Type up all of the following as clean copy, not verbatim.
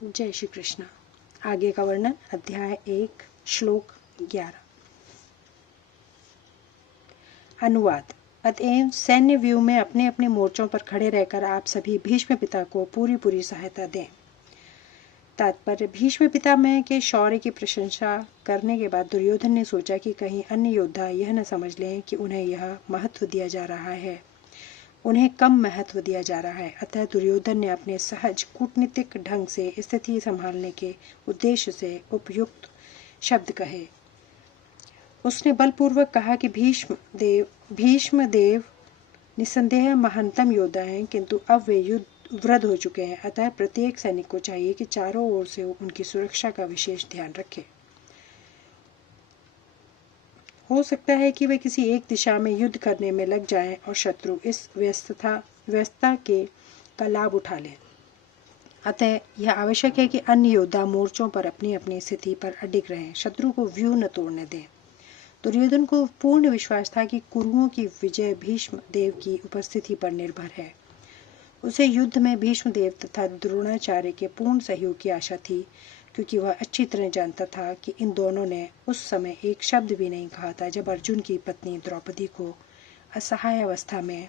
जय श्री कृष्ण। आगे का वर्णन अध्याय 1 श्लोक 11। अनुवाद। अतएव सैन्य व्यू में अपने अपने मोर्चों पर खड़े रहकर आप सभी भीष्म पिता को पूरी सहायता दें। तात्पर्य, भीष्म पितामह के शौर्य की प्रशंसा करने के बाद दुर्योधन ने सोचा कि कहीं अन्य योद्धा यह न समझ लें कि उन्हें यह महत्व दिया जा रहा है, उन्हें कम महत्व दिया जा रहा है। अतः दुर्योधन ने अपने सहज कूटनीतिक ढंग से स्थिति संभालने के उद्देश्य से उपयुक्त शब्द कहे। उसने बलपूर्वक कहा कि भीष्म देव निसंदेह महानतम योद्धा हैं, किंतु अब वे युद्ध वृद्ध हो चुके हैं। अतः प्रत्येक सैनिक को चाहिए कि चारों ओर से उनकी सुरक्षा का विशेष ध्यान रखे। हो सकता है कि वे किसी एक दिशा में युद्ध करने में लग जाएं और शत्रु इस व्यस्तता का लाभ उठा लें। अतः यह आवश्यक है कि अन्य योद्धा मोर्चों पर अपनी अपनी स्थिति पर अडिग रहें, शत्रु को व्यू न तोड़ने दें। दुर्योधन को पूर्ण विश्वास था कि कुरुओं की विजय भीष्म देव की उपस्थिति पर निर्भर है। उसे युद्ध में भीष्म देव तथा द्रोणाचार्य के पूर्ण सहयोग की आशा थी, क्योंकि वह अच्छी तरह जानता था कि इन दोनों ने उस समय एक शब्द भी नहीं कहा था जब अर्जुन की पत्नी द्रौपदी को असहाय अवस्था में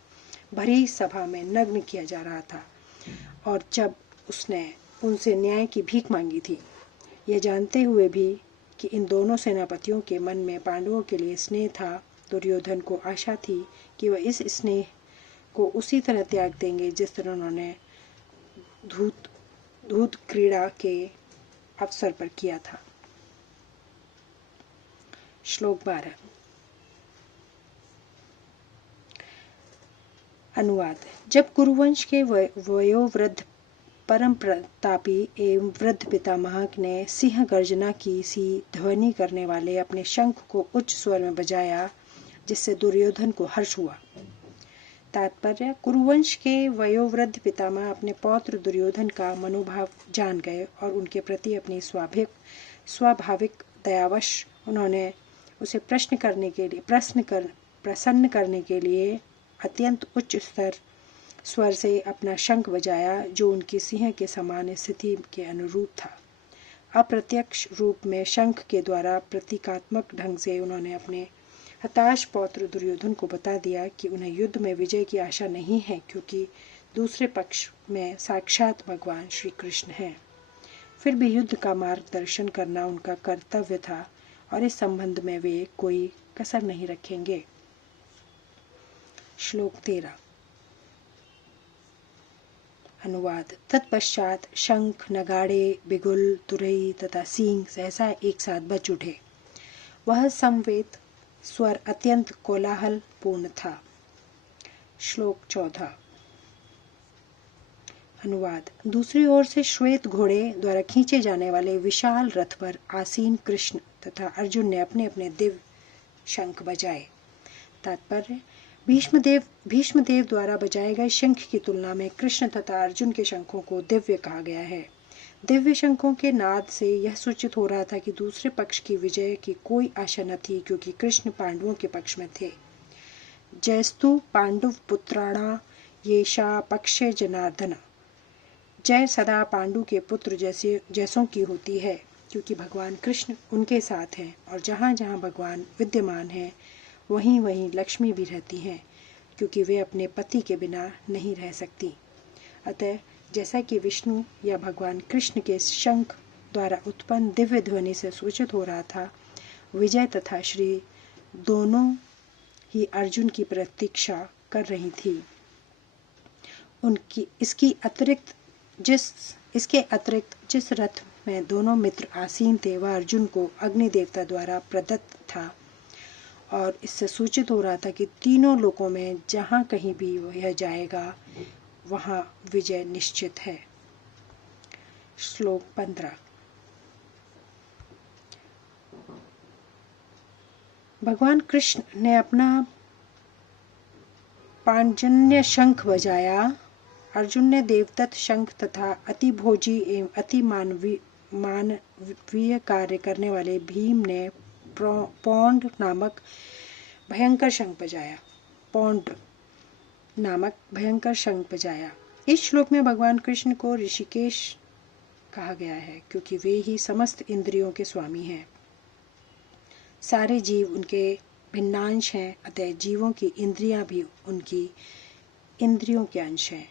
भरी सभा में नग्न किया जा रहा था और जब उसने उनसे न्याय की भीख मांगी थी। यह जानते हुए भी कि इन दोनों सेनापतियों के मन में पांडवों के लिए स्नेह था, दुर्योधन को आशा थी कि वह इस स्नेह को उसी तरह त्याग देंगे जिस तरह उन्होंने धूत क्रीड़ा के अवसर पर किया था। श्लोक 12। अनुवाद। जब कुरुवंश के वयोवृद्ध परम प्रतापी एवं वृद्ध पितामह ने सिंह गर्जना की सी ध्वनि करने वाले अपने शंख को उच्च स्वर में बजाया, जिससे दुर्योधन को हर्ष हुआ। तात्पर्य, कुरुवंश के वयोवृद्ध पितामह अपने पौत्र दुर्योधन का मनोभाव जान गए और उनके प्रति अपनी स्वाभाविक दयावश उन्होंने उसे प्रसन्न करने के लिए अत्यंत उच्च स्वर से अपना शंख बजाया, जो उनकी सिंह के समान स्थिति के अनुरूप था। अप्रत्यक्ष रूप में शंख के द्वारा प्रतीकात्मक ढंग से उन्होंने अपने हताश पौत्र दुर्योधन को बता दिया कि उन्हें युद्ध में विजय की आशा नहीं है, क्योंकि दूसरे पक्ष में साक्षात भगवान श्री कृष्ण हैं। फिर भी युद्ध का मार्गदर्शन करना उनका कर्तव्य था और इस संबंध में वे कोई कसर नहीं रखेंगे। श्लोक 13। अनुवाद। तत्पश्चात शंख, नगाड़े, बिगुल, तुरई तथा सींग सहसा एक साथ बज उठे। वह समवेत स्वर अत्यंत कोलाहल पूर्ण था। श्लोक 14। अनुवाद। दूसरी ओर से श्वेत घोड़े द्वारा खींचे जाने वाले विशाल रथ पर आसीन कृष्ण तथा अर्जुन ने अपने अपने दिव्य शंख बजाए। तात्पर्य, भीष्मदेव द्वारा बजाए गए शंख की तुलना में कृष्ण तथा अर्जुन के शंखों को दिव्य कहा गया है। दिव्य शंखों के नाद से यह सूचित हो रहा था कि दूसरे पक्ष की विजय की कोई आशा न थी, क्योंकि कृष्ण पांडवों के पक्ष में थे। जयस्तु पांडव पुत्राणा येषा पक्षे जनार्दन। जय सदा पांडु के पुत्र जैसों की होती है, क्योंकि भगवान कृष्ण उनके साथ हैं और जहाँ जहाँ भगवान विद्यमान हैं वहीं वहीं लक्ष्मी भी रहती हैं, क्योंकि वे अपने पति के बिना नहीं रह सकती। अतः जैसा कि विष्णु या भगवान कृष्ण के शंख द्वारा उत्पन्न दिव्य ध्वनि से सूचित हो रहा था, विजय तथा श्री दोनों ही अर्जुन की प्रतीक्षा कर रही थी। इसके अतिरिक्त जिस रथ में दोनों मित्र आसीन थे वह अर्जुन को अग्नि देवता द्वारा प्रदत्त था और इससे सूचित हो रहा था कि तीनों लोकों में जहाँ कहीं भी यह जाएगा वहाँ विजय निश्चित है। श्लोक 15। भगवान कृष्ण ने अपना पांचजन्य शंख बजाया। अर्जुन ने देवदत्त शंख तथा अति भोजी एवं अति मानवीय कार्य करने वाले भीम ने पौंड नामक भयंकर शंख बजाया। इस श्लोक में भगवान कृष्ण को ऋषिकेश कहा गया है, क्योंकि वे ही समस्त इंद्रियों के स्वामी हैं। सारे जीव उनके भिन्नांश हैं, अतः जीवों की इंद्रियां भी उनकी इंद्रियों के अंश हैं।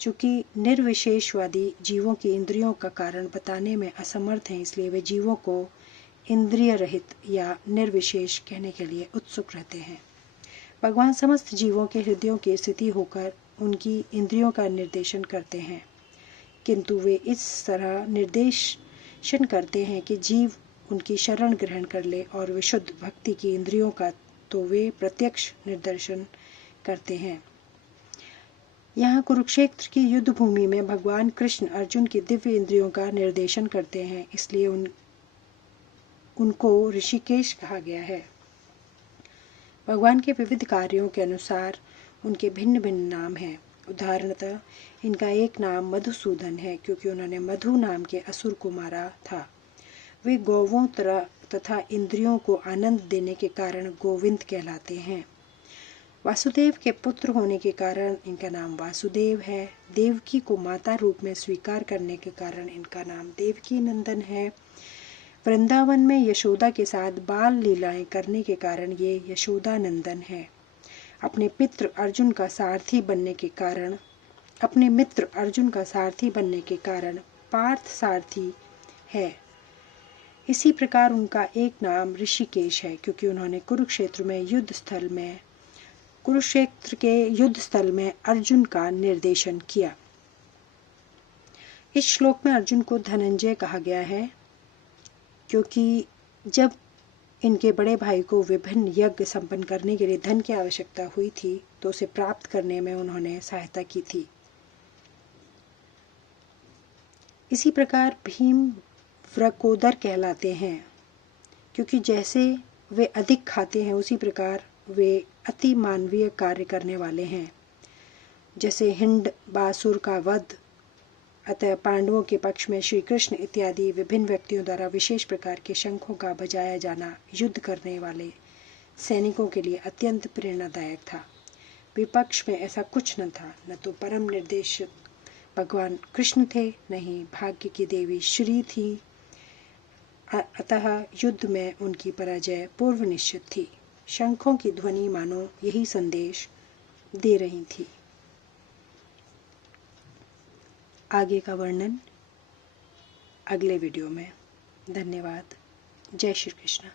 चूंकि निर्विशेषवादी जीवों की इंद्रियों का कारण बताने में असमर्थ हैं, इसलिए वे जीवों को इंद्रिय रहित या निर्विशेष कहने के लिए उत्सुक रहते हैं। भगवान समस्त जीवों के हृदयों की स्थिति होकर उनकी इंद्रियों का निर्देशन करते हैं, किंतु वे इस तरह निर्देशन करते हैं कि जीव उनकी शरण ग्रहण कर ले और विशुद्ध भक्ति की इंद्रियों का तो वे प्रत्यक्ष निर्देशन करते हैं। यहाँ कुरुक्षेत्र की युद्ध भूमि में भगवान कृष्ण अर्जुन की दिव्य इंद्रियों का निर्देशन करते हैं, इसलिए उनको ऋषिकेश कहा गया है। भगवान के विविध कार्यों के अनुसार उनके भिन्न भिन्न नाम हैं। उदाहरणतः इनका एक नाम मधुसूदन है, क्योंकि उन्होंने मधु नाम के असुर को मारा था। वे गौवों तथा इंद्रियों को आनंद देने के कारण गोविंद कहलाते हैं। वासुदेव के पुत्र होने के कारण इनका नाम वासुदेव है। देवकी को माता रूप में स्वीकार करने के कारण इनका नाम देवकी नंदन है। वृंदावन में यशोदा के साथ बाल लीलाएं करने के कारण ये यशोदा नंदन है। अपने मित्र अर्जुन का सारथी बनने के कारण पार्थ सारथी है। इसी प्रकार उनका एक नाम ऋषिकेश है, क्योंकि उन्होंने कुरुक्षेत्र के युद्ध स्थल में अर्जुन का निर्देशन किया। इस श्लोक में अर्जुन को धनंजय कहा गया है, क्योंकि जब इनके बड़े भाई को विभिन्न यज्ञ संपन्न करने के लिए धन की आवश्यकता हुई थी, तो उसे प्राप्त करने में उन्होंने सहायता की थी। इसी प्रकार भीम व्रकोदर कहलाते हैं, क्योंकि जैसे वे अधिक खाते हैं, उसी प्रकार वे अति मानवीय कार्य करने वाले हैं। जैसे हिंड बासुर का वध, अतः पांडवों के पक्ष में श्री कृष्ण इत्यादि विभिन्न व्यक्तियों द्वारा विशेष प्रकार के शंखों का बजाया जाना युद्ध करने वाले सैनिकों के लिए अत्यंत प्रेरणादायक था। विपक्ष में ऐसा कुछ न था, न तो परम निर्देशक भगवान कृष्ण थे, न ही भाग्य की देवी श्री थी, अतः युद्ध में उनकी पराजय पूर्व निश्चित थी। शंखों की ध्वनि मानो यही संदेश दे रही थी। आगे का वर्णन अगले वीडियो में। धन्यवाद। जय श्री कृष्ण।